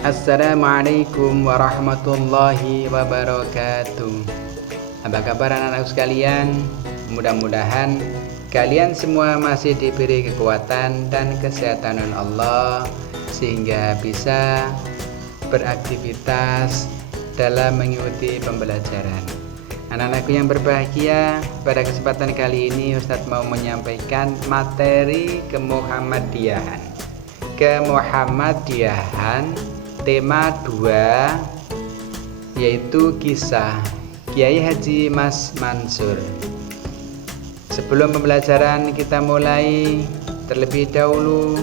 Assalamualaikum warahmatullahi wabarakatuh. Apa kabar anak-anak sekalian? Mudah-mudahan kalian semua masih diberi kekuatan dan kesehatan oleh Allah sehingga bisa beraktivitas dalam mengikuti pembelajaran. Anak-anakku yang berbahagia, pada kesempatan kali ini Ustadz mau menyampaikan materi kemuhammadiyahan. Tema 2 yaitu kisah Kiai Haji Mas Mansur. Sebelum pembelajaran kita mulai, terlebih dahulu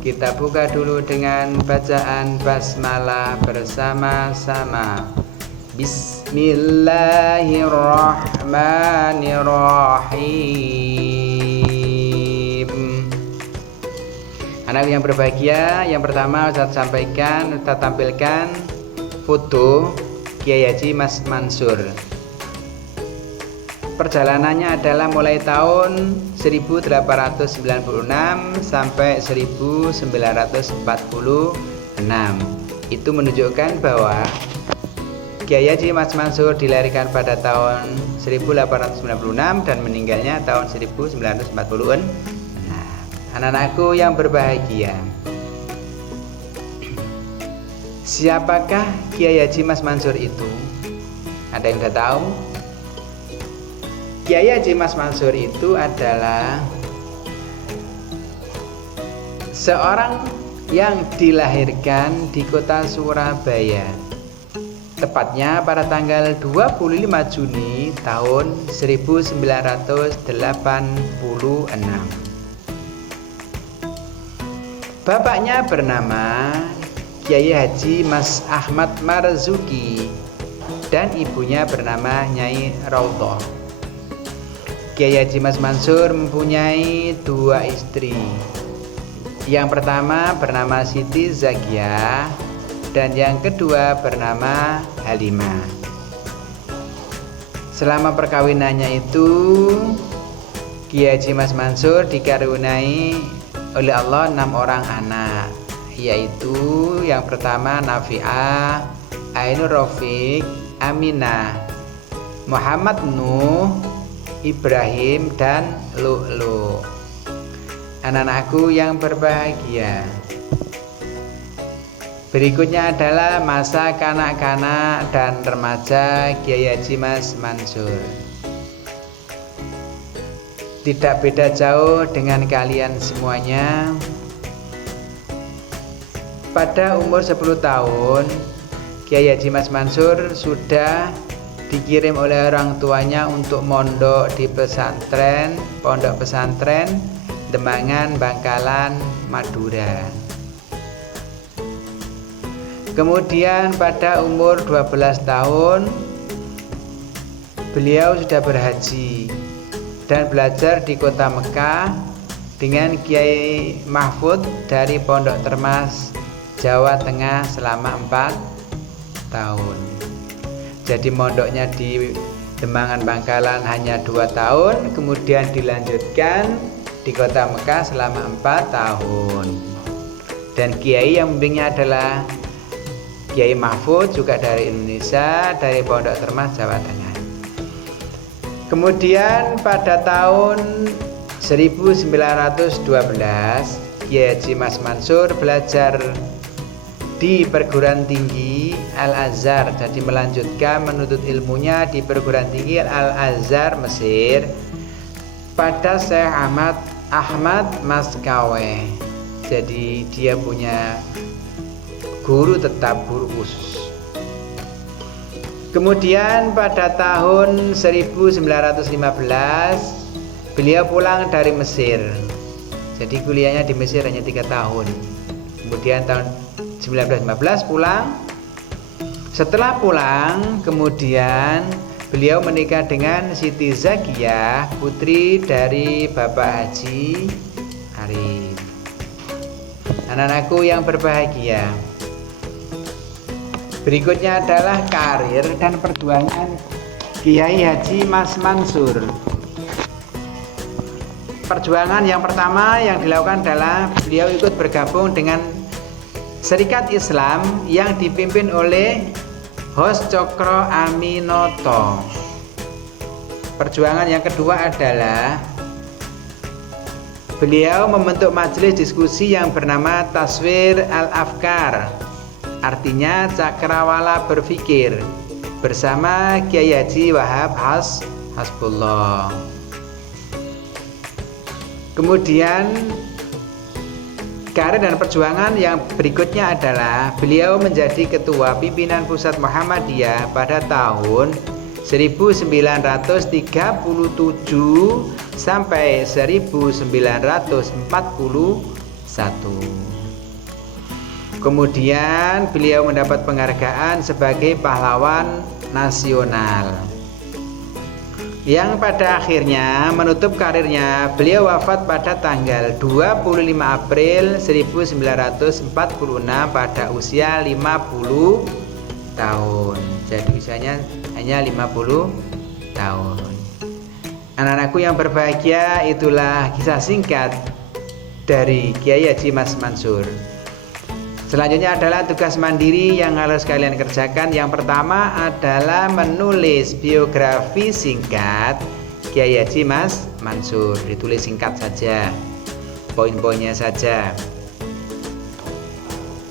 kita buka dulu dengan bacaan basmalah bersama-sama. Bismillahirrahmanirrahim. Anak yang berbahagia, yang pertama Ustaz sampaikan, Ustaz tampilkan foto Kiai Haji Mas Mansur. Perjalanannya adalah mulai tahun 1896 sampai 1946. Itu menunjukkan bahwa Kiai Haji Mas Mansur dilahirkan pada tahun 1896 dan meninggalnya tahun 1946. Anak-anakku yang berbahagia, siapakah Kiai Haji Mas Mansur itu? Ada yang sudah tahu? Kiai Haji Mas Mansur itu adalah seorang yang dilahirkan di kota Surabaya, tepatnya pada tanggal 25 Juni tahun 1986. Bapaknya bernama Kiai Haji Mas Ahmad Marzuki dan ibunya bernama Nyai Raudhah. Kiai Haji Mas Mansur mempunyai 2 istri. Yang pertama bernama Siti Zakia dan yang kedua bernama Halimah. Selama perkawinannya itu, Kiai Haji Mas Mansur dikaruniai oleh Allah 6 orang anak, yaitu yang pertama Nafi'ah, Ainur Rafiq, Aminah, Muhammad Nuh, Ibrahim, dan Lu'lu. Anak-anakku yang berbahagia, berikutnya adalah masa kanak-kanak dan remaja Kiai Haji Mas Mansur. Tidak beda jauh dengan kalian semuanya. Pada umur 10 tahun, Kiai Haji Mas Mansur sudah dikirim oleh orang tuanya untuk mondok di pondok pesantren Demangan, Bangkalan, Madura. Kemudian pada umur 12 tahun, beliau sudah berhaji dan belajar di kota Mekah dengan Kiai Mahfud dari Pondok Termas, Jawa Tengah selama 4 tahun. Jadi mondoknya di Demangan Bangkalan hanya 2 tahun, kemudian dilanjutkan di kota Mekah selama 4 tahun. Dan Kiai yang membimbingnya adalah Kiai Mahfud, juga dari Indonesia, dari Pondok Termas, Jawa Tengah. Kemudian pada tahun 1912, Kiai Haji Mas Mansur belajar di perguruan tinggi Al-Azhar. Jadi melanjutkan menuntut ilmunya di perguruan tinggi Al-Azhar Mesir pada Syekh Ahmad Maskawe. Jadi dia punya guru tetap, guru khusus. Kemudian pada tahun 1915 beliau pulang dari Mesir. Jadi kuliahnya di Mesir hanya 3 tahun. Kemudian tahun 1915 pulang. Setelah pulang, kemudian beliau menikah dengan Siti Zakia, putri dari Bapak Haji Arif. Anak-anakku yang berbahagia, berikutnya adalah karir dan perjuangan Kiai Haji Mas Mansur. Perjuangan yang pertama yang dilakukan adalah beliau ikut bergabung dengan Serikat Islam yang dipimpin oleh Hos Cokro Aminoto. Perjuangan yang kedua adalah beliau membentuk majelis diskusi yang bernama Taswir Al-Afkar, artinya cakrawala berpikir, bersama Kiai Haji Wahab Hasbullah. Kemudian karir dan perjuangan yang berikutnya adalah beliau menjadi ketua pimpinan pusat Muhammadiyah pada tahun 1937 sampai 1941. Kemudian beliau mendapat penghargaan sebagai pahlawan nasional, yang pada akhirnya menutup karirnya. Beliau wafat pada tanggal 25 April 1946 pada usia 50 tahun. Jadi usianya hanya 50 tahun. Anak-anakku yang berbahagia, itulah kisah singkat dari Kiai Haji Mas Mansur. Selanjutnya adalah tugas mandiri yang harus kalian kerjakan. Yang pertama adalah menulis biografi singkat Kiai Haji Mas Mansur. Ditulis singkat saja, poin-poinnya saja.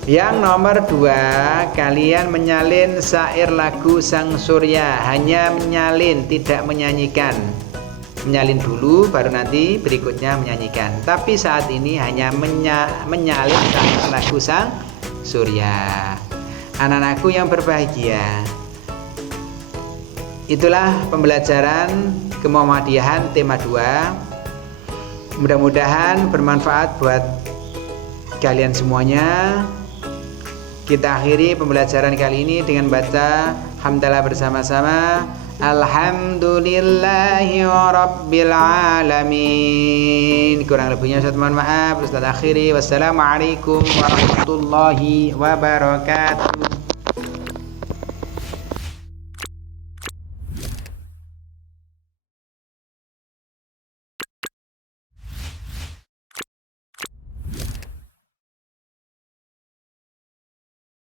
Yang nomor 2, kalian menyalin syair lagu Sang Surya. Hanya menyalin, tidak menyanyikan. Menyalin dulu, baru nanti berikutnya menyanyikan. Tapi saat ini hanya menyalin syair lagu Sang Surya. Anak-anakku yang berbahagia, itulah pembelajaran kemuhammadiyahan tema 2. Mudah-mudahan bermanfaat buat kalian semuanya. Kita akhiri pembelajaran kali ini dengan baca hamdalah bersama-sama. Alhamdulillahi rabbil alamin. Kurang lebihnya saya mohon maaf. Ustaz akhiri. Wassalamualaikum warahmatullahi wabarakatuh.